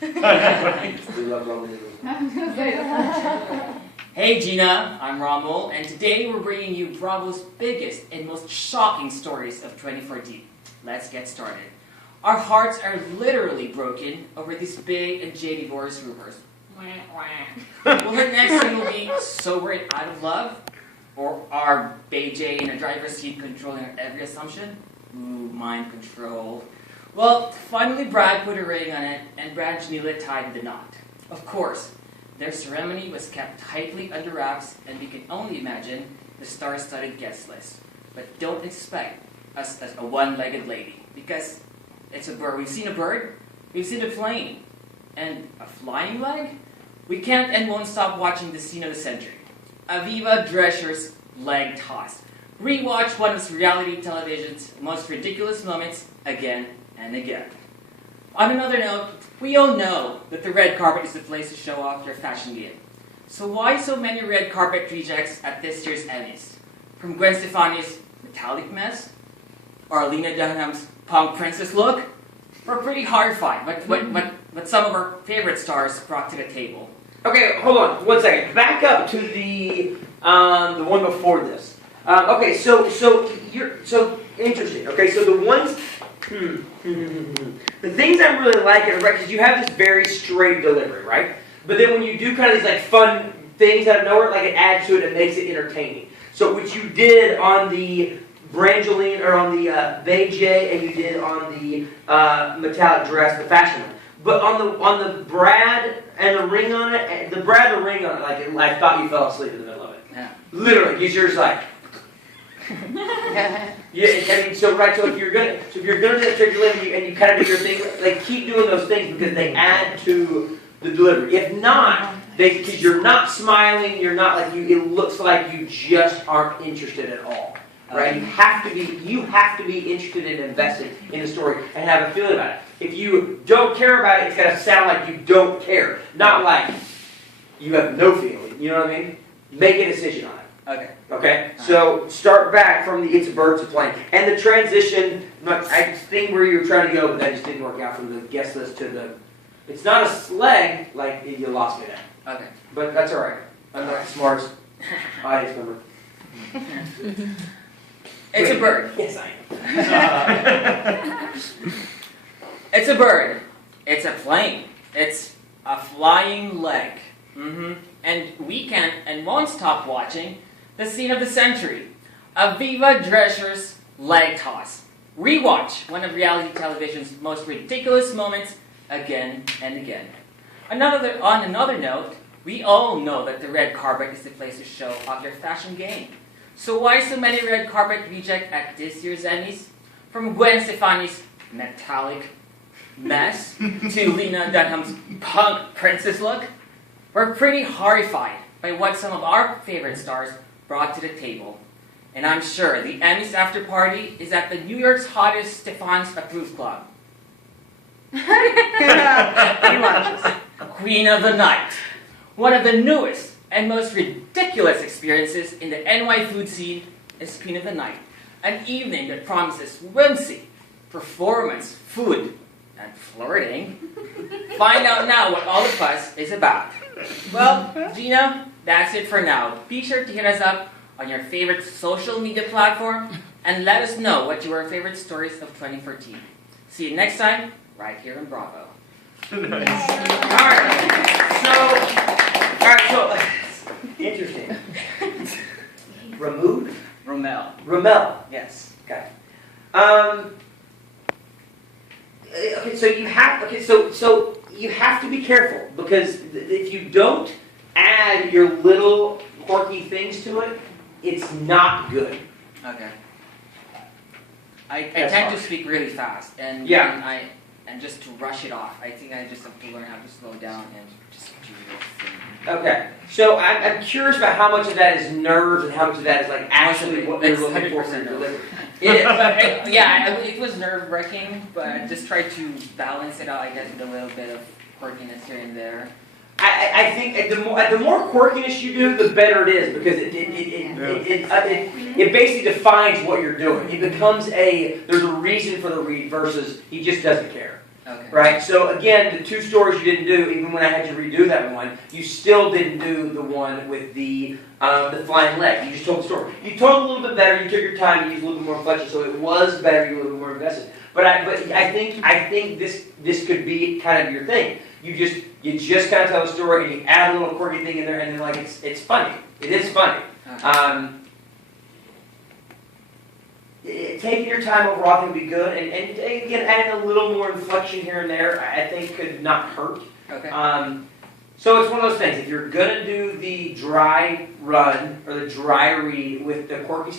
We love ramen noodles. Hey Gina, I'm Rommel, and today we're bringing you Bravo's biggest and most shocking stories of 2014. Let's get started. Our hearts are literally broken over these big and J divorce rumors. Will her next single be Sober and Out of Love? Or are J in a driver's seat controlling her every assumption? Ooh, mind control. Well, finally Brad put a ring on it, and Brangelina tied the knot. Of course, their ceremony was kept tightly under wraps, and we can only imagine the star-studded guest list. But don't expect us as a one-legged lady, because it's a bird. We've seen a bird, we've seen a plane, and a flying leg? We can't and won't stop watching the scene of the century. Aviva Drescher's leg toss. Rewatch one of reality television's most ridiculous moments again and again. On another note, we all know that the red carpet is the place to show off your fashion game. So why so many red carpet rejects at this year's Emmys? From Gwen Stefani's metallic mess, or Lena Dunham's punk princess look? We're pretty horrified, but some of our favorite stars brought to the table. Okay, hold on 1 second. Back up to the one before this. Okay, so interesting. Okay, so the ones, the things I really like it, right? Because you have this very straight delivery, right? But then when you do kind of these like fun things out of nowhere, like it adds to it, it makes it entertaining. So what you did on the Brangelina or on the J, and you did on the metallic dress, the fashion one. But on the Brad and the ring on it, the Brad and the ring on it, like I thought you fell asleep in the middle of it. Yeah. Literally, because you're just like. Yeah, I mean, so if you're gonna do that trick and you kind of do your thing, like keep doing those things because they add to the delivery. If not, because you're not smiling, you're not like you. It looks like you just aren't interested at all. Right? You have to be interested and invested in the story and have a feeling about it. If you don't care about it, it's got to sound like you don't care, not like you have no feeling. You know what I mean? Make a decision on it. Okay. Okay? So start back from the It's a Bird to Plane. And the transition, I think where you were trying to go, but that just didn't work out from the guest list to the... It's not a slag, like you lost me there. Okay. But that's all right. I'm not the smartest audience member. It's a bird. Yes, I am. It's a bird. It's a plane. It's a flying leg. And we can't and won't stop watching the scene of the century. Aviva Drescher's leg toss. Rewatch one of reality television's most ridiculous moments again and again. On another note, we all know that the red carpet is the place to show off your fashion game. So why so many red carpet rejects at this year's Emmys? From Gwen Stefani's metallic mess to Lena Dunham's punk princess look? We're pretty horrified by what some of our favorite stars brought to the table. And I'm sure the Emmys after party is at the New York's hottest Stefan's Approved Club. Queen of the Night. One of the newest and most ridiculous experiences in the NY food scene is Queen of the Night. An evening that promises whimsy, performance, food, and flirting. Find out now what all the fuss is about. Well, Gina, that's it for now. Be sure to hit us up on your favorite social media platform and let us know what your favorite stories of 2014. See you next time, right here in Bravo. So, interesting. Removed? Rommel. Yes. Okay. Okay, so you have to be careful because if you don't add your little quirky things to it, it's not good. Okay. I tend to speak really fast, and just to rush it off. I think I just have to learn how to slow down and just do real things. Okay, so I'm curious about how much of that is nerves and how much of that is like actually what you're looking for in delivery. It is, but it was nerve-wracking, but I just tried to balance it out, I guess, with a little bit of quirkiness here and there. I think the more quirkiness you do, the better it is because it basically defines what you're doing. It becomes there's a reason for the read versus he just doesn't care. Okay. right? So again, the 2 stories you didn't do, even when I had to redo that one, you still didn't do the one with the flying leg. You just told the story. You told a little bit better. You took your time. You used a little bit more inflection, so it was better. You were a little bit more invested. But I think this could be kind of your thing. You just kind of tell a story and you add a little quirky thing in there, and then like it's funny. It is funny. Okay. Taking your time overall can be good, and again, adding a little more inflection here and there, I think could not hurt. Okay. So it's one of those things. If you're gonna do the dry run or the dry read with the quirky